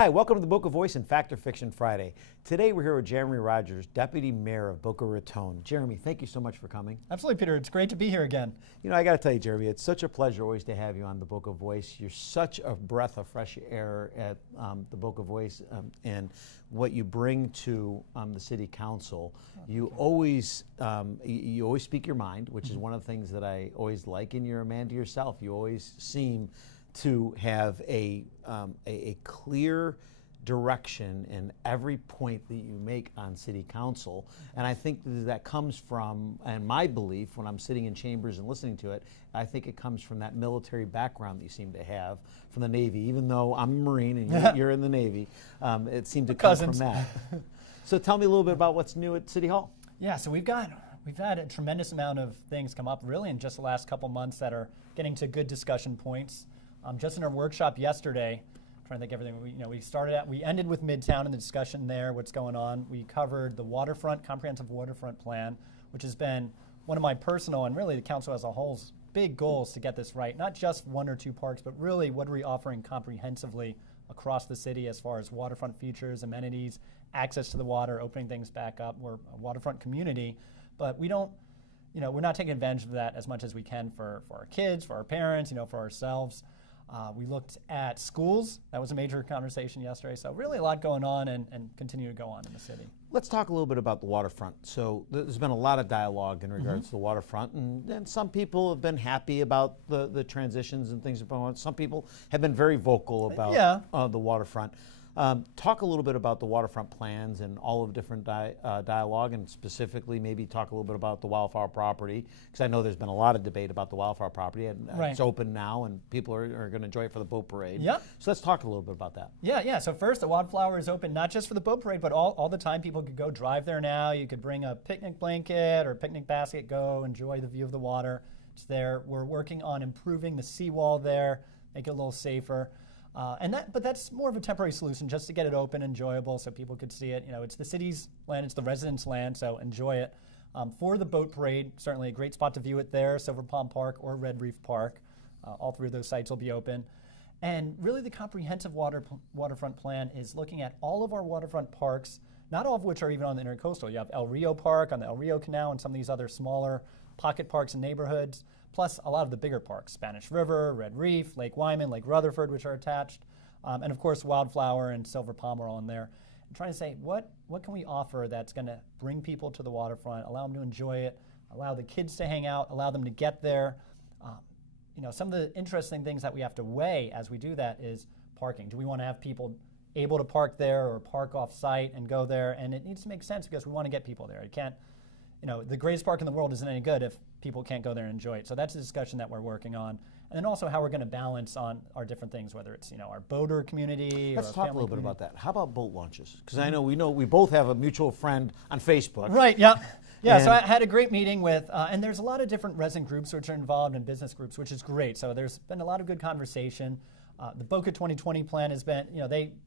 Hi, welcome to the Boca Voice and Fact or Fiction Friday. Today we're here with Jeremy Rodgers, Deputy Mayor of Boca Raton. Jeremy, thank you so much for coming. Absolutely, Peter. It's great to be here again. You know, I got to tell you, Jeremy, it's such a pleasure always to have you on the Boca Voice. You're such a breath of fresh air at the Boca Voice and what you bring to the City Council. You always speak your mind, which is one of the things that I always like, and you're a man to yourself. You always seem to have a clear direction in every point that you make on City Council. And I think that comes from, and my belief when I'm sitting in chambers and listening to it, I think it comes from that military background that you seem to have from the Navy. Even though I'm a Marine and you're in the Navy, it seemed to come from that. So tell me a little bit about what's new at City Hall. Yeah, so we've had a tremendous amount of things come up really in just the last couple months that are getting to good discussion points. Just in our workshop yesterday, trying to think everything. We ended with Midtown and the discussion there, what's going on. We covered the waterfront, comprehensive waterfront plan, which has been one of my personal and really the council as a whole's big goals to get this right. Not just one or two parks, but really what are we offering comprehensively across the city as far as waterfront features, amenities, access to the water, opening things back up. We're a waterfront community, but we don't, we're not taking advantage of that as much as we can for our kids, for our parents, for ourselves. We looked at schools. That was a major conversation yesterday. So really a lot going on and continue to go on in the city. Let's talk a little bit about the waterfront. So there's been a lot of dialogue in regards to the waterfront, and some people have been happy about the transitions and things that are going on. Some people have been very vocal about the waterfront. Talk a little bit about the waterfront plans and all of the different dialogue, and specifically maybe talk a little bit about the wildflower property, because I know there's been a lot of debate about the wildflower property, and it's open now and people are going to enjoy it for the boat parade. Yep. So let's talk a little bit about that. Yeah. So first, the wildflower is open not just for the boat parade, but all the time. People could go drive there now. You could bring a picnic blanket or picnic basket, go enjoy the view of the water. It's there. We're working on improving the seawall there, make it a little safer. But that's more of a temporary solution just to get it open, enjoyable, so people could see it. It's the city's land, it's the residents' land, so enjoy it. For the boat parade, certainly a great spot to view it there, Silver Palm Park or Red Reef Park. All three of those sites will be open. And really the comprehensive waterfront plan is looking at all of our waterfront parks, not all of which are even on the intercoastal. You have El Rio Park on the El Rio Canal and some of these other smaller pocket parks and neighborhoods, plus a lot of the bigger parks, Spanish River, Red Reef, Lake Wyman, Lake Rutherford, which are attached. And of course, Wildflower and Silver Palm are all in there. I'm trying to say, what can we offer that's going to bring people to the waterfront, allow them to enjoy it, allow the kids to hang out, allow them to get there. Some of the interesting things that we have to weigh as we do that is parking. Do we want to have people able to park there or park off-site and go there? And it needs to make sense because we want to get people there. It can't, the greatest park in the world isn't any good if people can't go there and enjoy it. So that's a discussion that we're working on. And then also how we're going to balance on our different things, whether it's, our boater community. Let's talk a little bit about that. How about boat launches? Because I know we both have a mutual friend on Facebook. Right, yeah. Yeah, so I had a great meeting with, and there's a lot of different resident groups which are involved in business groups, which is great. So there's been a lot of good conversation. The Boca 2020 plan has been,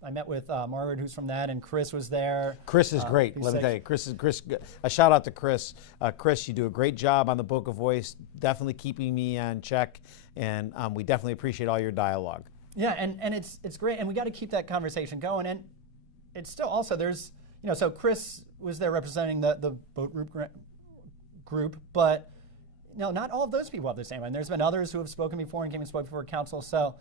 I met with Margaret, who's from that, and Chris was there. Chris is great. Let me tell you, Chris. A shout out to Chris. Chris, you do a great job on the Boca Voice, definitely keeping me on check, and we definitely appreciate all your dialogue. Yeah, and it's great, and we got to keep that conversation going. And it's still also there's, so Chris was there representing the boat group, but not all of those people have the same. And there's been others who have spoken before and came and spoke before council. So.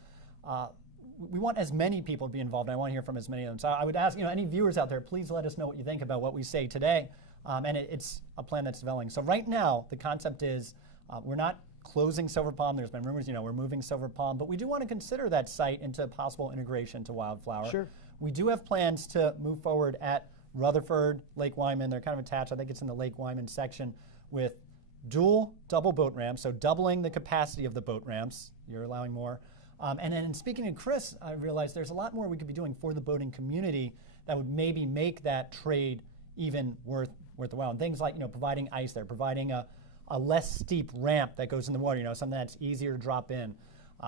We want as many people to be involved, and I want to hear from as many of them. So I would ask, any viewers out there, please let us know what you think about what we say today. And it's a plan that's developing. So right now, the concept is we're not closing Silver Palm. There's been rumors, we're moving Silver Palm, but we do want to consider that site into possible integration to Wildflower. Sure. We do have plans to move forward at Rutherford, Lake Wyman. They're kind of attached. I think it's in the Lake Wyman section with double boat ramps, so doubling the capacity of the boat ramps. You're allowing more. And then speaking to Chris, I realized there's a lot more we could be doing for the boating community that would maybe make that trade even worth the while. And things like providing ice there, providing a less steep ramp that goes in the water, something that's easier to drop in,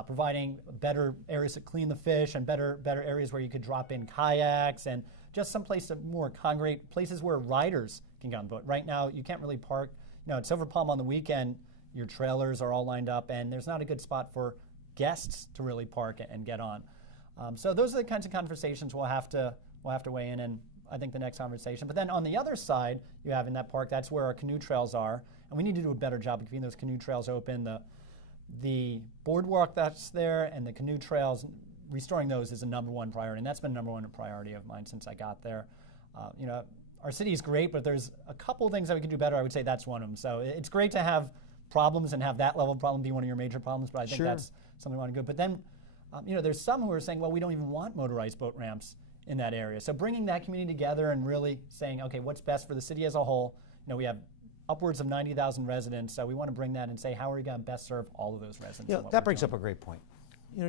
providing better areas to clean the fish and better areas where you could drop in kayaks and just some place of more concrete places where riders can get on the boat. Right now, you can't really park. At Silver Palm on the weekend, your trailers are all lined up, and there's not a good spot for guests to really park and get on. So those are the kinds of conversations we'll have to weigh in, and I think the next conversation. But then on the other side, you have in that park, that's where our canoe trails are, and we need to do a better job of keeping those canoe trails open. The boardwalk that's there and the canoe trails, restoring those is a #1 priority, and that's been #1 priority of mine since I got there. Our city is great, but there's a couple things that we could do better. I would say that's one of them. So it's great to have problems and have that level of problem be one of your major problems, but I think that's something we want to do. But then, there's some who are saying, well, we don't even want motorized boat ramps in that area. So bringing that community together and really saying, okay, what's best for the city as a whole? We have upwards of 90,000 residents, so we want to bring that and say, how are we going to best serve all of those residents? That brings up a great point.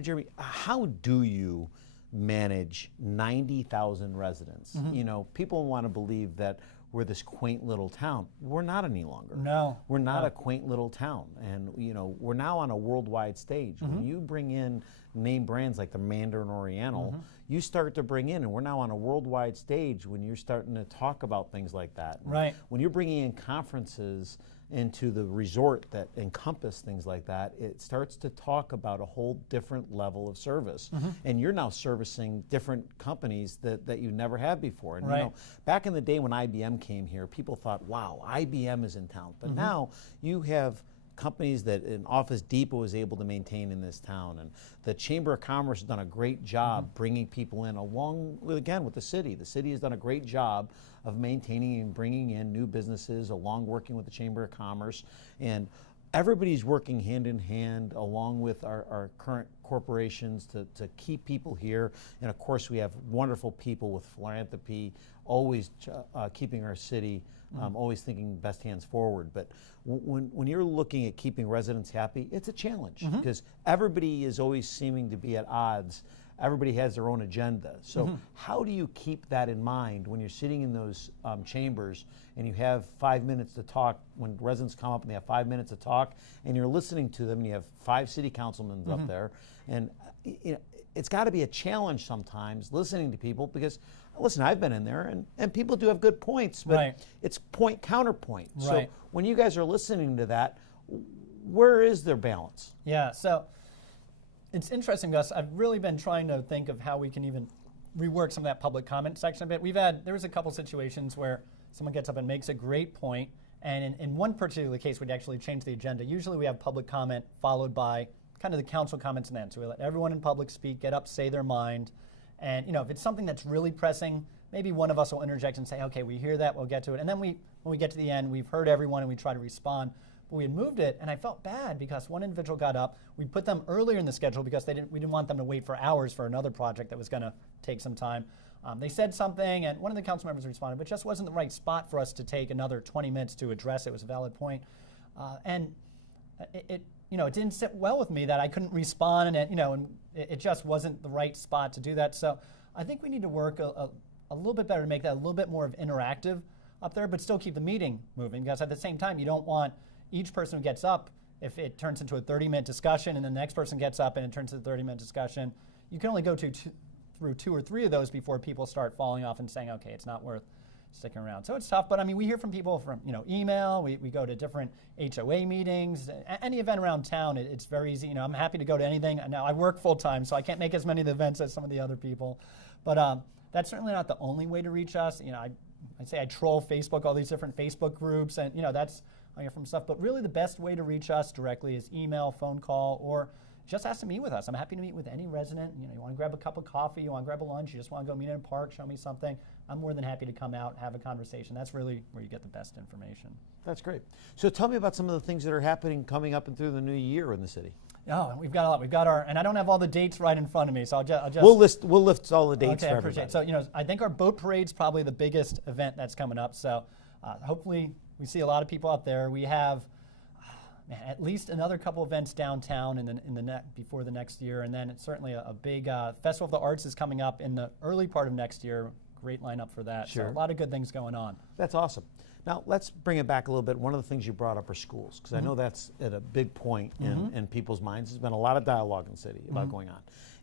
Jeremy, how do you manage 90,000 residents? People want to believe that we're this quaint little town. We're not any longer. No. We're not a quaint little town. And, we're now on a worldwide stage. When you bring in name brands like the Mandarin Oriental, you start to bring in, and we're now on a worldwide stage when you're starting to talk about things like that. Right. When you're bringing in conferences into the resort that encompass things like that, it starts to talk about a whole different level of service. And you're now servicing different companies that you never had before. And back in the day when IBM came here, people thought, wow, IBM is in town. But now you have companies that an Office Depot is able to maintain in this town, and the Chamber of Commerce has done a great job bringing people in along with, again, with the city. The city has done a great job of maintaining and bringing in new businesses along working with the Chamber of Commerce, and everybody's working hand in hand along with our current corporations to keep people here. And of course we have wonderful people with philanthropy, always keeping our city always thinking best hands forward. But when you're looking at keeping residents happy, it's a challenge because everybody is always seeming to be at odds. Everybody has their own agenda. So how do you keep that in mind when you're sitting in those chambers and you have 5 minutes to talk, when residents come up and they have 5 minutes to talk, and you're listening to them, and you have 5 city councilmen up there, and it's got to be a challenge sometimes listening to people because, listen, I've been in there, and people do have good points, but it's point counterpoint. So when you guys are listening to that, where is their balance? Yeah, so it's interesting, Gus. I've really been trying to think of how we can even rework some of that public comment section a bit. There was a couple situations where someone gets up and makes a great point, and in one particular case, we'd actually change the agenda. Usually we have public comment followed by kind of the council comments and then. So we let everyone in public speak, get up, say their mind. And if it's something that's really pressing, maybe one of us will interject and say, okay, we hear that, we'll get to it. And then when we get to the end, we've heard everyone and we try to respond. But we had moved it, and I felt bad because one individual got up. We put them earlier in the schedule because we didn't want them to wait for hours for another project that was going to take some time. They said something, and one of the council members responded, but just wasn't the right spot for us to take another 20 minutes to address it. It was a valid point. And it didn't sit well with me that I couldn't respond, and it just wasn't the right spot to do that. So I think we need to work a little bit better to make that a little bit more of interactive up there, but still keep the meeting moving, because at the same time, you don't want each person who gets up, if it turns into a 30-minute discussion and the next person gets up and it turns into a 30-minute discussion, you can only go through 2 or 3 of those before people start falling off and saying, okay, it's not worth sticking around. So it's tough, but we hear from people from email, we go to different HOA meetings, any event around town, it's very easy. I'm happy to go to anything. Now I work full-time, so I can't make as many of the events as some of the other people, but that's certainly not the only way to reach us. I'd say I troll Facebook, all these different Facebook groups, and that's I hear from stuff. But really the best way to reach us directly is email, phone call, or just ask to meet with us. I'm happy to meet with any resident. You want to grab a cup of coffee, you want to grab a lunch, you just want to go meet in a park, show me something. I'm more than happy to come out, have a conversation. That's really where you get the best information. That's great. So tell me about some of the things that are happening coming up and through the new year in the city. Oh, we've got a lot. We've got and I don't have all the dates right in front of me, so I'll just. We'll list all the dates okay, for I appreciate everybody. it. So I think our boat parade's probably the biggest event that's coming up. So hopefully we see a lot of people out there. We have at least another couple events downtown before the next year, and then it's certainly a big Festival of the Arts is coming up in the early part of next year. Great lineup for that. Sure. So a lot of good things going on. That's awesome. Now let's bring it back a little bit. One of the things you brought up are schools, because I know that's at a big point in people's minds. There's been a lot of dialogue in the city about going on.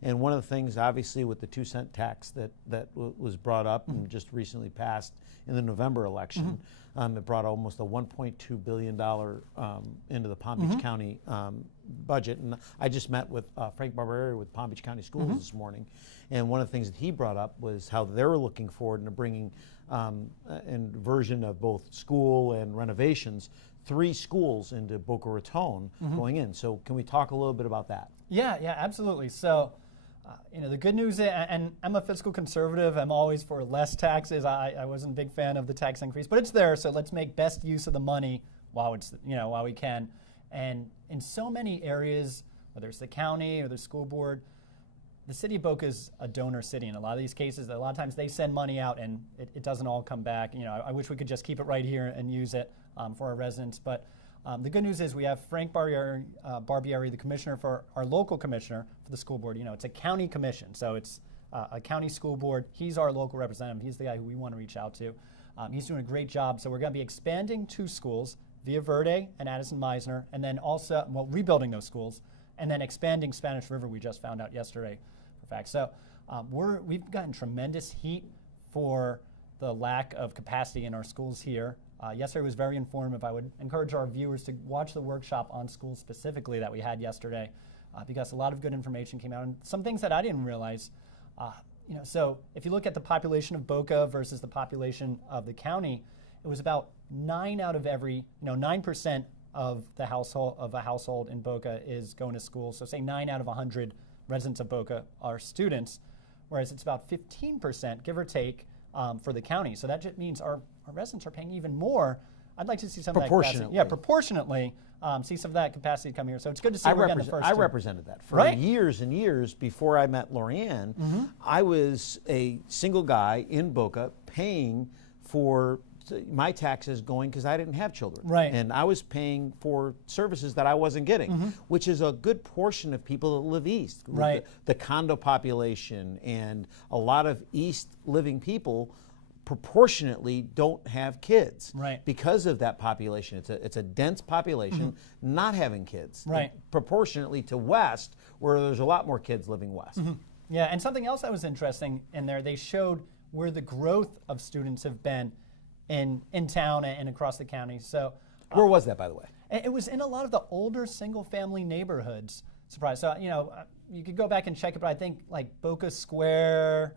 And one of the things, obviously, with the 2-cent tax that was brought up and just recently passed in the November election, it brought almost a $1.2 billion into the Palm Beach County budget. And I just met with Frank Barbieri with Palm Beach County Schools this morning. And one of the things that he brought up was how they were looking forward into bringing in version of both school and renovations, 3 schools into Boca Raton going in. So can we talk a little bit about that? Yeah, absolutely. So, the good news is, and I'm a fiscal conservative, I'm always for less taxes. I wasn't a big fan of the tax increase, but it's there, so let's make best use of the money while while we can. And in so many areas, whether it's the county or the school board, the city of Boca is a donor city. In a lot of these cases, a lot of times they send money out and it doesn't all come back. I wish we could just keep it right here and use it for our residents. But the good news is we have Frank Barbieri, the commissioner for our local commissioner for the school board. It's a county commission, so it's a county school board. He's our local representative. He's the guy who we want to reach out to. He's doing a great job. So we're going to be expanding 2 schools, Villa Verde and Addison Mizner, and then also, rebuilding those schools, and then expanding Spanish River, we just found out yesterday, for fact. So we've gotten tremendous heat for the lack of capacity in our schools here. Yesterday was very informative. I would encourage our viewers to watch the workshop on schools specifically that we had yesterday, because a lot of good information came out and some things that I didn't realize. So if you look at the population of Boca versus the population of the county, it was about 9% of the household in Boca is going to school. So say 9 out of 100 residents of Boca are students, whereas it's about 15%, give or take, for the county. So that just means our residents are paying even more. I'd like to see some of that capacity. Yeah, proportionately, see some of that capacity come here. So it's good to see we're getting the first. I represented that for years and years before I met Lorianne. I was a single guy in Boca paying for my taxes going because I didn't have children. Right. And I was paying for services that I wasn't getting, which is a good portion of people that live east. Right. The condo population and a lot of east living people proportionately don't have kids. Right. Because of that population. It's a dense population not having kids. Right. Proportionately to west, where there's a lot more kids living west. Yeah, and something else that was interesting in there, they showed where the growth of students have been in town and across the county. So where was that, by the way? It was in a lot of the older single-family neighborhoods. Surprise! So you could go back and check it, but I think like Boca Square,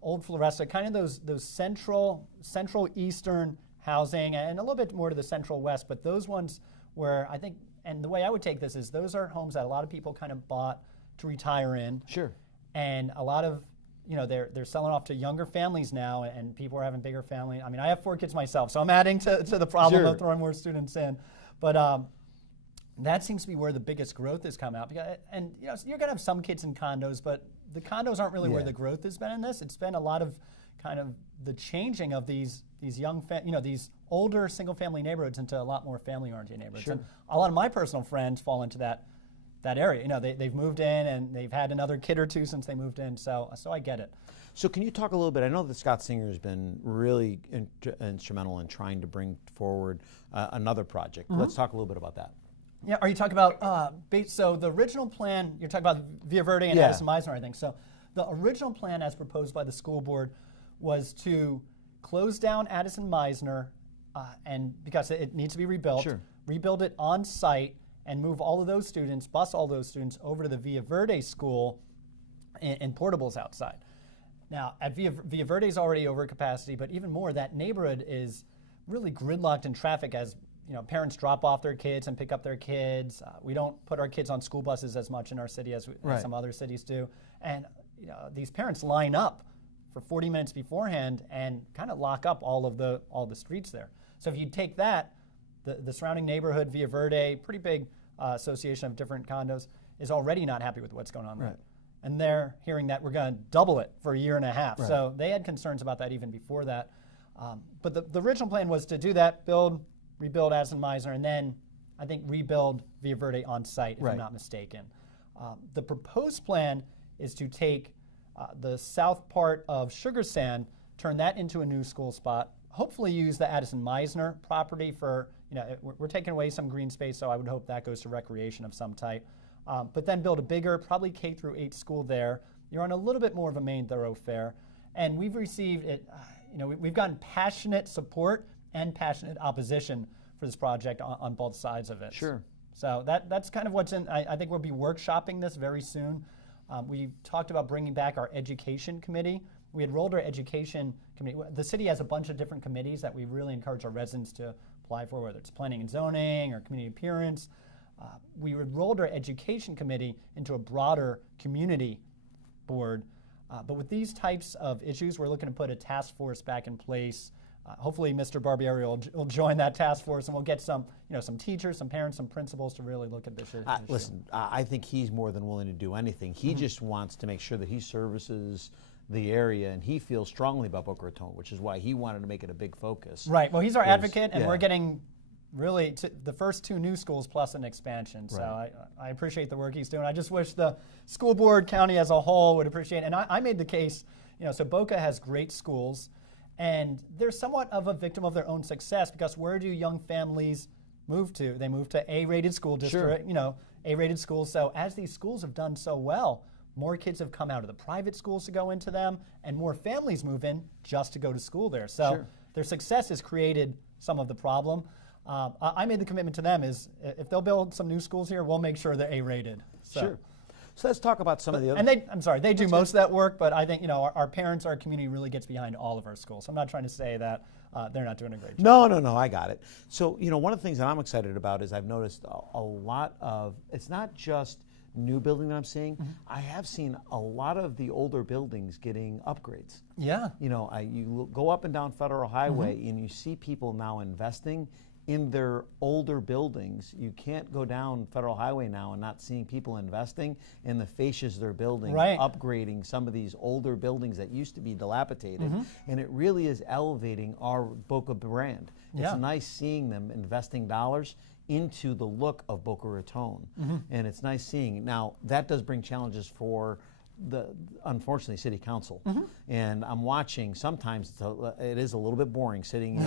Old Floresta, kind of those central eastern housing, and a little bit more to the central west. But those ones where I think, and the way I would take this is, those are homes that a lot of people kind of bought to retire in. Sure. And a lot of they're selling off to younger families now, and people are having bigger families. I mean, I have 4 kids myself, so I'm adding to the problem of throwing more students in. But that seems to be where the biggest growth has come out. And you're going to have some kids in condos, but the condos aren't really where the growth has been in this. It's been a lot of kind of the changing of these young, these older single-family neighborhoods into a lot more family-oriented neighborhoods. Sure. And a lot of my personal friends fall into that area. They've moved in and they've had another kid or 2 since they moved in, so I get it. So can you talk a little bit, I know that Scott Singer has been really instrumental in trying to bring forward another project. Let's talk a little bit about that. Yeah, are you talking about, so the original plan, you're talking about Villa Verde and Addison Mizner, I think. So the original plan as proposed by the school board was to close down Addison Mizner, and because it needs to be rebuilt, rebuild it on site, and move all of those students, bus all those students over to the Villa Verde school in portables outside. Now, at Villa Verde is already over capacity, but even more, that neighborhood is really gridlocked in traffic as parents drop off their kids and pick up their kids. We don't put our kids on school buses as much in our city as some other cities do. And these parents line up for 40 minutes beforehand and kind of lock up all the streets there. So if you take that, the surrounding neighborhood, Villa Verde, pretty big association of different condos, is already not happy with what's going on there. And they're hearing that we're going to double it for a year and a half. So they had concerns about that even before that. But the original plan was to do that, rebuild Addison Mizner, and then I think rebuild Villa Verde on site, if I'm not mistaken. The proposed plan is to take the south part of Sugar Sand, turn that into a new school spot, hopefully use the Addison Mizner property for, we're taking away some green space, so I would hope that goes to recreation of some type. but then build a bigger, probably K through 8 school there. You're on a little bit more of a main thoroughfare, and we've received it. We've gotten passionate support and passionate opposition for this project on both sides of it. Sure. So that's kind of what's in. I think we'll be workshopping this very soon. We talked about bringing back our education committee. We had rolled our education committee. The city has a bunch of different committees that we really encourage our residents to apply for, whether it's planning and zoning or community appearance. We rolled our education committee into a broader community board. But with these types of issues, we're looking to put a task force back in place. Hopefully, Mr. Barbieri will join that task force, and we'll get some teachers, some parents, some principals to really look at this issue. Listen, I think he's more than willing to do anything. He just wants to make sure that he services the area, and he feels strongly about Boca Raton, which is why he wanted to make it a big focus. Right. Well, he's our advocate, and we're getting really the first 2 new schools plus an expansion. So I appreciate the work he's doing. I just wish the school board, county as a whole would appreciate it. And I made the case, so Boca has great schools, and they're somewhat of a victim of their own success, because where do young families move to? They move to A-rated school district, A-rated schools. So as these schools have done so well, more kids have come out of the private schools to go into them, and more families move in just to go to school there. So their success has created some of the problem. I made the commitment to them is if they'll build some new schools here, we'll make sure they're A-rated. So let's talk about some of the other. And they do most of that work, but I think our parents, our community really gets behind all of our schools. So I'm not trying to say that they're not doing a great job. No, I got it. So one of the things that I'm excited about is I've noticed a lot of, it's not just new building that I'm seeing. I have seen a lot of the older buildings getting upgrades. Yeah. You go up and down Federal Highway and you see people now investing in their older buildings. You can't go down Federal Highway now and not seeing people investing in the fascias they're building, upgrading some of these older buildings that used to be dilapidated. And it really is elevating our Boca brand. It's nice seeing them investing dollars into the look of Boca Raton. And it's nice seeing. Now, that does bring challenges for unfortunately, City Council. And I'm watching, sometimes it is a little bit boring sitting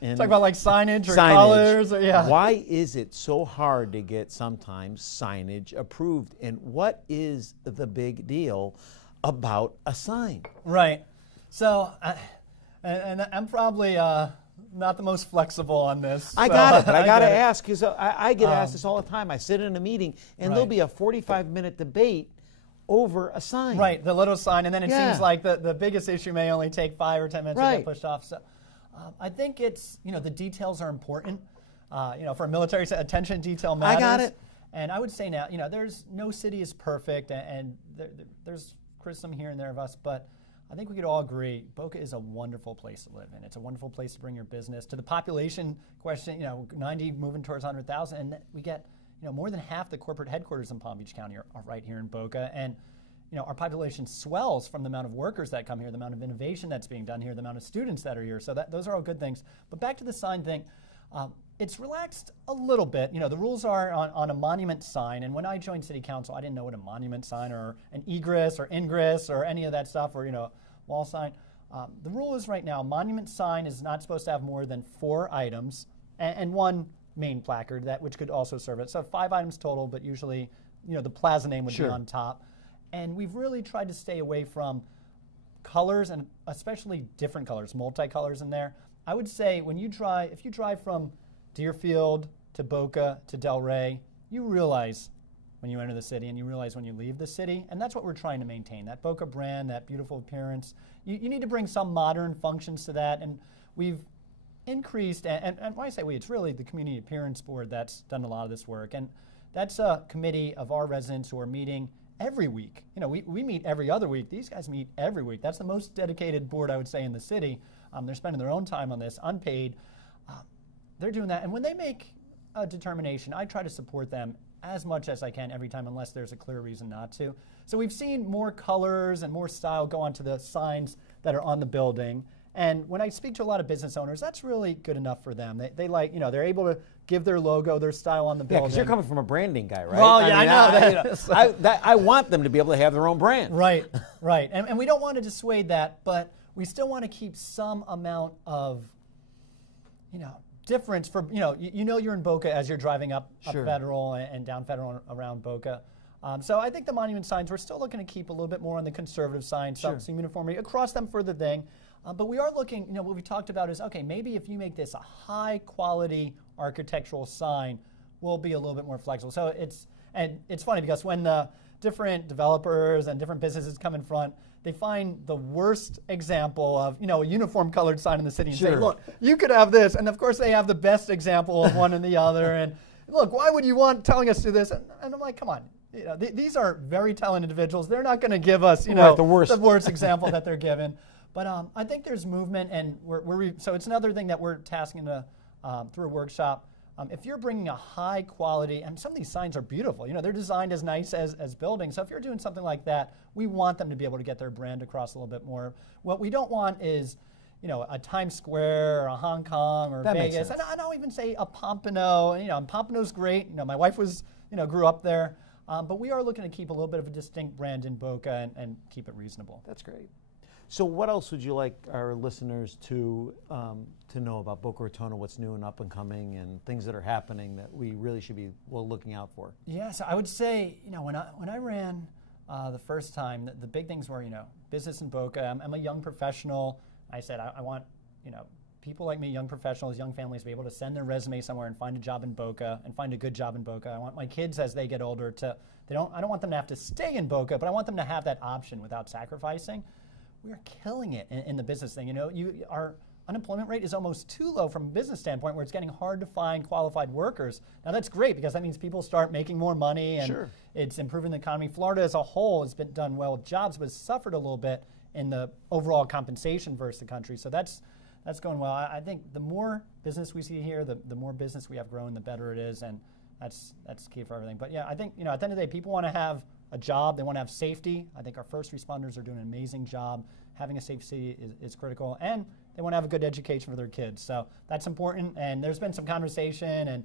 in talk about like signage or colors. Or, Why is it so hard to get sometimes signage approved? And what is the big deal about a sign? Right. So, and I'm probably not the most flexible on this. I got it, but I got to ask, because I get asked this all the time. I sit in a meeting, and there'll be a 45-minute debate over a sign. Right, the little sign, and then it seems like the biggest issue may only take 5 or 10 minutes to get pushed off. So I think it's, the details are important. For a military, attention to detail matters. I got it. And I would say now, there's no city is perfect, and there's criticism here and there of us, but I think we could all agree Boca is a wonderful place to live in. It's a wonderful place to bring your business. To the population question, 90 moving towards 100,000, and we get more than half the corporate headquarters in Palm Beach County are right here in Boca, and our population swells from the amount of workers that come here, the amount of innovation that's being done here, the amount of students that are here. So those are all good things. But back to the sign thing, it's relaxed a little bit. The rules are on a monument sign, and when I joined City Council, I didn't know what a monument sign or an egress or ingress or any of that stuff, or wall sign. The rule is right now, a monument sign is not supposed to have more than 4 items and 1 main placard which could also serve it. So 5 items total, but usually, the plaza name would be on top. And we've really tried to stay away from colors, and especially different colors, multicolors in there. I would say if you drive from Deerfield to Boca to Delray, you realize when you enter the city and you realize when you leave the city, and that's what we're trying to maintain, that Boca brand, that beautiful appearance. You need to bring some modern functions to that, and we've increased, and when I say we, it's really the Community Appearance Board that's done a lot of this work, and that's a committee of our residents who are meeting every week. We meet every other week. These guys meet every week. That's the most dedicated board, I would say, in the city. They're spending their own time on this, unpaid. They're doing that, and when they make a determination, I try to support them as much as I can every time, unless there's a clear reason not to. So we've seen more colors and more style go onto the signs that are on the building. And when I speak to a lot of business owners, that's really good enough for them. They like, they're able to give their logo, their style on the building. Yeah, because you're coming from a branding guy, right? Well, I know. I want them to be able to have their own brand. Right. And we don't want to dissuade that, but we still want to keep some amount of, difference for, you're in Boca as you're driving up Federal and down Federal and around Boca. So I think the monument signs, we're still looking to keep a little bit more on the conservative side, some uniformity across them for the thing. But we are looking, what we talked about is, okay, maybe if you make this a high quality architectural sign, we'll be a little bit more flexible. So it's funny because when the different developers and different businesses come in front, they find the worst example of, a uniform colored sign in the city and say, look, you could have this. And of course they have the best example of one and the other. And look, why would you want telling us to do this? And I'm like, come on. These are very talented individuals. They're not going to give us, the worst example that they're given. But I think there's movement, and so it's another thing that we're tasking through a workshop. If you're bringing a high quality, and some of these signs are beautiful, they're designed as nice as buildings. So if you're doing something like that, we want them to be able to get their brand across a little bit more. What we don't want is, a Times Square or a Hong Kong or Vegas. And I don't even say a Pompano. And Pompano's great. My wife was, grew up there. But we are looking to keep a little bit of a distinct brand in Boca and keep it reasonable. That's great. So what else would you like our listeners to know about Boca Raton, what's new and up and coming, and things that are happening that we really should be looking out for? Yeah, so I would say, when I ran the first time, the big things were, business in Boca. I'm a young professional. I said I want, people like me, young professionals, young families, to be able to send their resume somewhere and find a job in Boca and find a good job in Boca. I want my kids, as they get older, I don't want them to have to stay in Boca, but I want them to have that option without sacrificing. We are killing it in the business thing. Our unemployment rate is almost too low from a business standpoint, where it's getting hard to find qualified workers. Now that's great because that means people start making more money and it's improving the economy. Florida as a whole has been done well with jobs, but has suffered a little bit in the overall compensation versus the country. So that's going well. I think the more business we see here, the more business we have growing, the better it is, and that's key for everything. But yeah, I think at the end of the day, people want to have a job. They want to have safety. I think our first responders are doing an amazing job. Having a safe city is critical, and they want to have a good education for their kids. So that's important. And there's been some conversation, and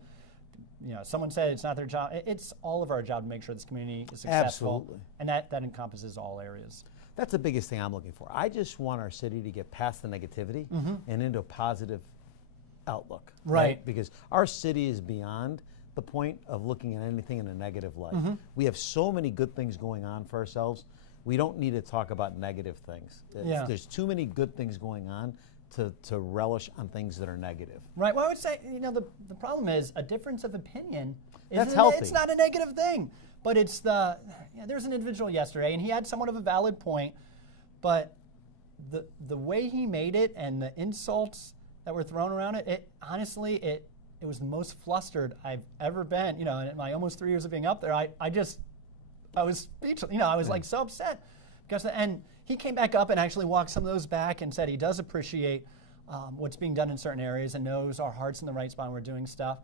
someone said it's not their job. It's all of our job to make sure this community is successful. Absolutely. And that encompasses all areas. That's the biggest thing I'm looking for. I just want our city to get past the negativity and into a positive outlook. Right? Because our city is beyond the point of looking at anything in a negative light. We have so many good things going on for ourselves. We don't need to talk about negative things. There's too many good things going on to relish on things that are negative. Right. Well, I would say, the problem is a difference of opinion. That's healthy. It's not a negative thing. But it's there was an individual yesterday, and he had somewhat of a valid point, but the way he made it and the insults that were thrown around it honestly, it was the most flustered I've ever been. In my almost 3 years of being up there, I was speechless. I was like so upset and he came back up and actually walked some of those back and said he does appreciate what's being done in certain areas and knows our heart's in the right spot when we're doing stuff.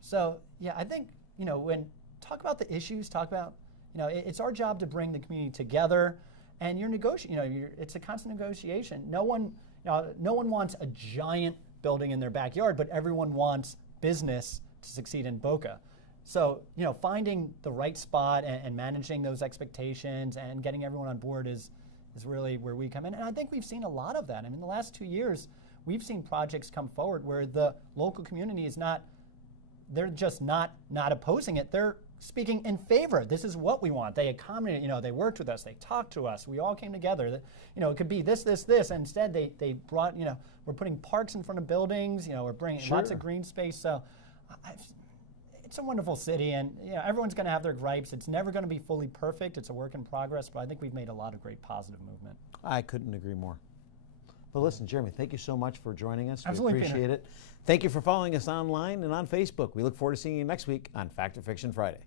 So yeah, I think when talk about the issues, talk about it's our job to bring the community together, and you're negotiating. It's a constant negotiation. No one wants a giant building in their backyard, but everyone wants business to succeed in Boca. So, finding the right spot and managing those expectations and getting everyone on board is really where we come in. And I think we've seen a lot of that. I mean, the last 2 years, we've seen projects come forward where the local community is they're just not opposing it. They're speaking in favor. This is what we want. They accommodated, they worked with us, they talked to us, we all came together. It could be this. And instead they brought, we're putting parks in front of buildings, we're bringing lots of green space. So it's a wonderful city, and everyone's going to have their gripes. It's never going to be fully perfect. It's a work in progress, but I think we've made a lot of great positive movement. I couldn't agree more. But listen, Jeremy, thank you so much for joining us. Absolutely, we appreciate it. Thank you for following us online and on Facebook. We look forward to seeing you next week on Fact or Fiction Friday.